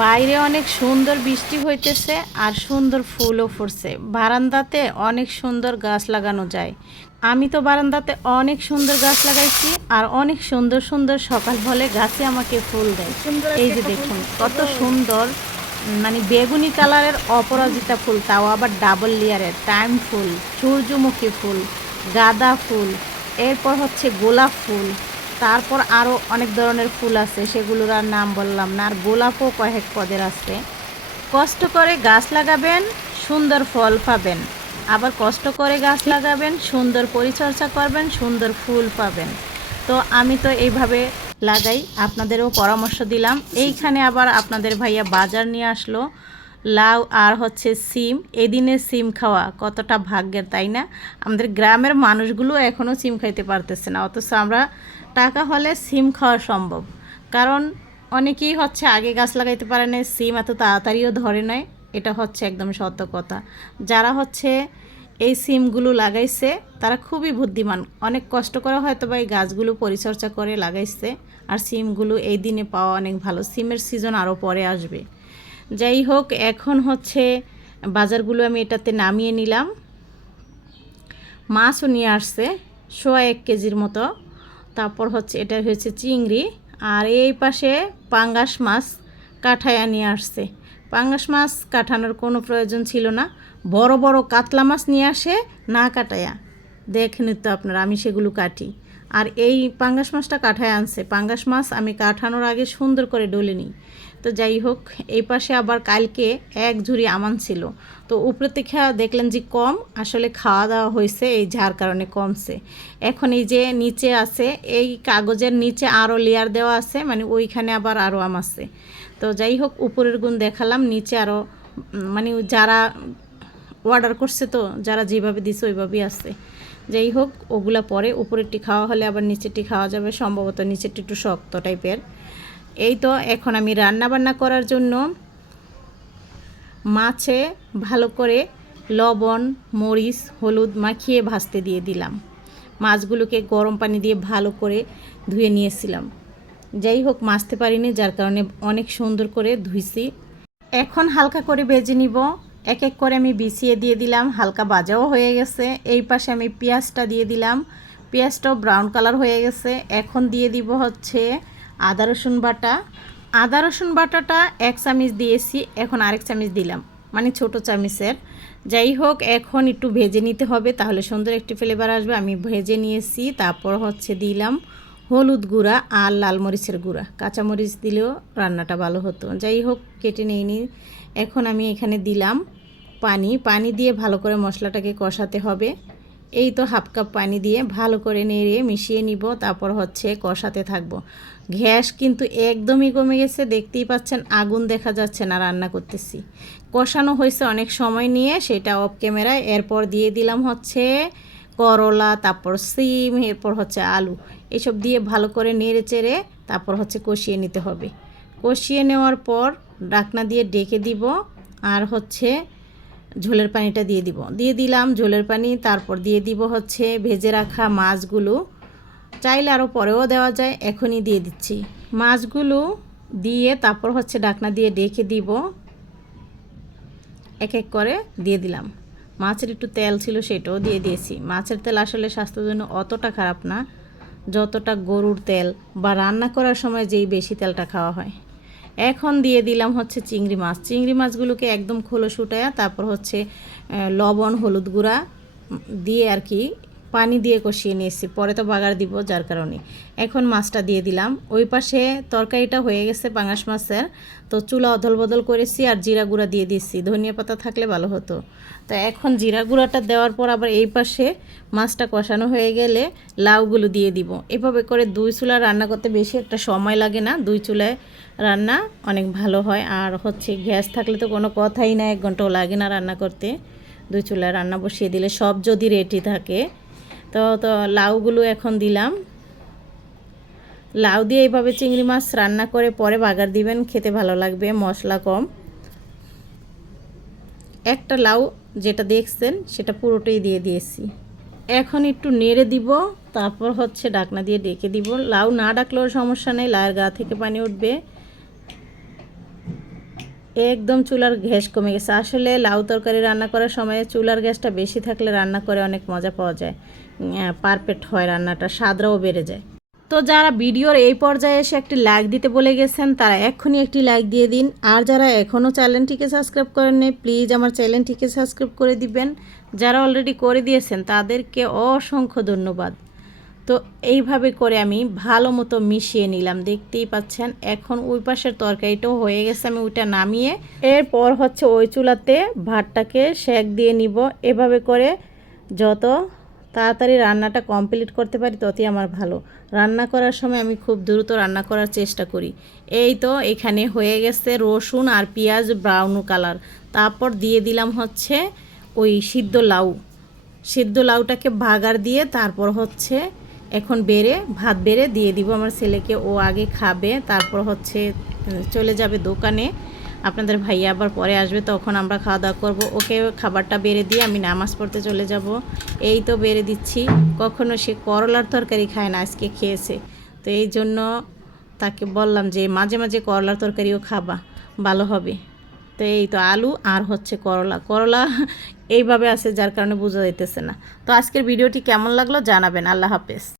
বাইরে অনেক সুন্দর বৃষ্টি হইতেছে আর সুন্দর ফুলও ফুটছে। বারান্দাতে অনেক সুন্দর গাছ লাগানো যায়। আমি তো বারান্দাতে অনেক সুন্দর গাছ লাগাইছি আর অনেক সুন্দর সুন্দর সকাল হলে গাছে আমাকে ফুল দেয়। এই যে দেখুন কত সুন্দর, মানে বেগুনি কালারের অপরাজিতা ফুল, তাও আবার ডাবল লেয়ারের, টাইম ফুল, সূর্যমুখী ফুল, গাঁদা ফুল, এরপর হচ্ছে গোলাপ ফুল, তারপর আরও অনেক ধরনের ফুল আছে, সেগুলোর আর নাম বললাম না। আর গোলাপও কয়েক পদের আছে। কষ্ট করে গাছ লাগাবেন, সুন্দর ফল পাবেন। আবার কষ্ট করে গাছ লাগাবেন, সুন্দর পরিচর্যা করবেন, সুন্দর ফুল পাবেন। তো আমি তো এইভাবে লাগাই, আপনাদেরও পরামর্শ দিলাম। এইখানে আবার আপনাদের ভাইয়া বাজার নিয়ে আসলো লাউ আর হচ্ছে সিম। এদিনে সিম খাওয়া কতটা ভাগ্যের, তাই না? আমাদের গ্রামের মানুষগুলো এখনও সিম খাইতে পারতেছে না, অথচ আমরা টাকা হলে সিম খাওয়া সম্ভব। কারণ অনেকেই হচ্ছে আগে গাছ লাগাইতে পারে না, সিম এত তাড়াতাড়িও ধরে নেয়। এটা হচ্ছে একদম সত্য কথা। যারা হচ্ছে এই সিমগুলো লাগাইছে তারা খুবই বুদ্ধিমান, অনেক কষ্ট করে হয়তো বা এই গাছগুলো পরিচর্যা করে লাগাইছে। আর সিমগুলো এই দিনে পাওয়া অনেক ভালো, সিমের সিজন আরও পরে আসবে। যাই হোক, এখন হচ্ছে বাজারগুলো আমি এটাতে নামিয়ে নিলাম। মাছও নিয়ে আসছে 1 কেজির মতো। তারপর হচ্ছে এটা হচ্ছে চিংড়ি, আর এই পাশে পাঙ্গাস মাছ কাঠায়া নিয়ে আসছে। পাঙ্গাস মাছ কাটানোর কোনো প্রয়োজন ছিল না, বড় বড় কাতলা মাছ নিয়ে আসে না কাটায়া। দেখেন তো আপনারা, আমি সেগুলো কাটি। আর এই পাঙ্গাস মাছটা কাঠায় আনছে। পাঙ্গাস মাছ আমি কাঠানোর আগে সুন্দর করে ডলে নিই। তো যাই হোক, এই পাশে আবার কালকে এক ঝুড়ি আমান ছিল। তো উপরে থেকে দেখলেন যে কম, আসলে খাওয়া দাওয়া হয়েছে, এই যার কারণে কমছে। এখন এই যে নিচে আছে, এই কাগজের নিচে আরও লেয়ার দেওয়া আছে, মানে ওইখানে আবার আরও আম আছে। তো যাই হোক, উপরের গুণ দেখালাম, নিচে আরও মানে যারা অর্ডার করছে, তো যারা যেভাবে দিছে ওইভাবেই আছে। যাই হোক, ওগুলা পরে উপরেরটি খাওয়া হলে আবার নিচেরটি খাওয়া যাবে, সম্ভবত নিচেরটি একটু শক্ত টাইপের। এই তো এখন আমি রান্না বান্না করার জন্য মাছে ভালো করে লবণ, মরিচ, হলুদ মাখিয়ে ভাজতে দিয়ে দিলাম। মাছগুলোকে গরম পানি দিয়ে ভালো করে ধুয়ে নিয়েছিলাম। যাই হোক, মাজতে পারিনি, যার কারণে অনেক সুন্দর করে ধুইছি। এখন হালকা করে ভেজে নিব। এক এক করে আমি বিছিয়ে দিয়ে দিলাম, হালকা ভাজাও হয়ে গেছে। এই পাশে আমি পেঁয়াজটা দিয়ে দিলাম, পেঁয়াজটাও ব্রাউন কালার হয়ে গেছে। এখন দিয়ে দিব হচ্ছে আদা রসুন বাটা। আদা রসুন বাটাটা 1 চামচ দিয়েছি, এখন আরেক চামচ দিলাম, মানে ছোট চামচের। যাই হোক, এখন একটু ভেজে নিতে হবে, তাহলে সুন্দর একটি ফ্লেভার আসবে। আমি ভেজে নিয়েছি। তারপর হচ্ছে দিলাম হলুদ গুঁড়া আর লাল মরিচের গুঁড়া, কাঁচামরিচ দিলেও রান্নাটা ভালো হতো। যাই হোক, কেটে নিইনি। এখন আমি এখানে দিলাম পানি দিয়ে ভালো করে মশলাটাকে কষাতে হবে। এই তো 1/2 কাপ পানি দিয়ে ভালো করে নেড়ে মিশিয়ে নিব, তারপর হচ্ছে কষাতে থাকবো। গ্যাস কিন্তু একদমই কমে গেছে, দেখতেই পাচ্ছেন, আগুন দেখা যাচ্ছে না। রান্না করতেছি, কষানো হয়েছে অনেক সময় নিয়ে, সেটা অফ ক্যামেরায়। এরপর দিয়ে দিলাম হচ্ছে করলা, তারপর সিম, এরপর হচ্ছে আলু, এসব দিয়ে ভালো করে নেড়ে চেড়ে তারপর হচ্ছে কষিয়ে নিতে হবে। কষিয়ে নেওয়ার পর ঢাকনা দিয়ে ডেকে দিব, আর হচ্ছে ঝোলের পানিটা দিয়ে দিলাম ঝোলের পানি। তারপর দিয়ে দিব হচ্ছে ভেজে রাখা মাছগুলো, চাইলে আরও পরেও দেওয়া যায়, এখনই দিয়ে দিচ্ছি। মাছগুলো দিয়ে তারপর হচ্ছে ঢাকনা দিয়ে ডেকে দিব। এক এক করে দিয়ে দিলাম। মাছের একটু তেল ছিল, সেটাও দিয়ে দিয়েছি। মাছের তেল আসলে স্বাস্থ্যের জন্য অতটা খারাপ না যতটা গরুর তেল বা রান্না করার সময় যেই বেশি তেলটা খাওয়া হয়। এখন দিয়ে দিলাম হচ্ছে চিংড়ি মাছ। চিংড়ি মাছগুলোকে একদম খোলস উঠায়া তারপর হচ্ছে লবণ, হলুদ গুঁড়া দিয়ে আর কি পানি দিয়ে কষিয়ে নিয়েছি, পরে তো বাগার দিব, যার কারণে এখন মাছটা দিয়ে দিলাম। ওই পাশে তরকারিটা হয়ে গেছে পাঙাশ মাছের, তো চুলা অদল বদল করেছি আর জিরা গুঁড়া দিয়ে দিচ্ছি, ধনিয়া পাতা থাকলে ভালো হতো। তো এখন জিরা গুঁড়াটা দেওয়ার পর আবার এই পাশে মাছটা কষানো হয়ে গেলে লাউগুলো দিয়ে দিব। এভাবে করে 2 চুলা রান্না করতে বেশি একটা সময় লাগে না, 2 চুলায় রান্না অনেক ভালো হয়। আর হচ্ছে গ্যাস থাকলে তো কোনো কথাই না, 1 ঘন্টাও লাগে না রান্না করতে। 2 চুলায় রান্না বসিয়ে দিলে সব যদি রেডি থাকে। তো লাউগুলো এখন দিলাম। লাউ দিয়ে এইভাবে চিংড়ি মাছ রান্না করে পরে বাগার দিবেন, খেতে ভালো লাগবে, মশলা কম। একটা লাউ যেটা দেখছেন সেটা পুরোটাই দিয়ে দিয়েছি। এখন একটু নেড়ে দিব, তারপর হচ্ছে ঢাকনা দিয়ে ডেকে দিব। লাউ না ডাকলেও সমস্যা নেই, লাউয়ের গা থেকে পানি উঠবে। একদম চুলার গ্যাস কমে গেছে। আসলে লাউ তরকারি রান্না করার সময় চুলার গ্যাসটা বেশি থাকলে রান্না করে অনেক মজা পাওয়া যায়, পারফেক্ট হয় রান্নাটা, স্বাদটাও বেড়ে যায়। তো যারা ভিডিওর এই পর্যায়ে এসে একটি লাইক দিতে বলে গেছেন তারা এক্ষুনি একটি লাইক দিয়ে দিন। আর যারা এখনও চ্যানেলটিকে সাবস্ক্রাইব করেননি প্লিজ আমার চ্যানেলটিকে সাবস্ক্রাইব করে দিবেন। যারা অলরেডি করে দিয়েছেন তাদেরকে অসংখ্য ধন্যবাদ। তো এইভাবে করে আমি ভালো মতো মিশিয়ে নিলাম, দেখতেই পাচ্ছেন। এখন ওই পাশের তরকারিটাও হয়ে গেছে, আমি ওইটা নামিয়ে এরপর হচ্ছে ওই চুলাতে ভাতটাকে সেঁক দিয়ে নিব। এভাবে করে যত তাড়াতাড়ি রান্নাটা কমপ্লিট করতে পারি ততই আমার ভালো। রান্না করার সময় আমি খুব দ্রুত রান্না করার চেষ্টা করি। এই তো এখানে হয়ে গেছে রসুন আর পেঁয়াজ ব্রাউন কালার। তারপর দিয়ে দিলাম হচ্ছে ওই সিদ্ধ লাউটাকে ভাগার দিয়ে তারপর হচ্ছে এখন ভাত বেড়ে দিয়ে দিব আমার ছেলেকে, ও আগে খাবে, তারপর হচ্ছে চলে যাবে দোকানে। আপনাদের ভাইয়া আবার পরে আসবে, তখন আমরা খাওয়া দাওয়া করবো। ওকে খাবারটা বেড়ে দিয়ে আমি নামাজ পড়তে চলে যাব। এই তো বেড়ে দিচ্ছি। কখনো সে করলার তরকারি খায় না, আজকে খেয়েছে। তো এই জন্য তাকে বললাম যে মাঝে মাঝে করলার তরকারিও খাবা, ভালো হবে। তো এই তো আলু আর হচ্ছে করলা এইভাবে আছে, যার কারণে বোঝা যাইতেছে না। তো আজকের ভিডিওটি কেমন লাগলো জানাবেন। আল্লাহ হাফেজ।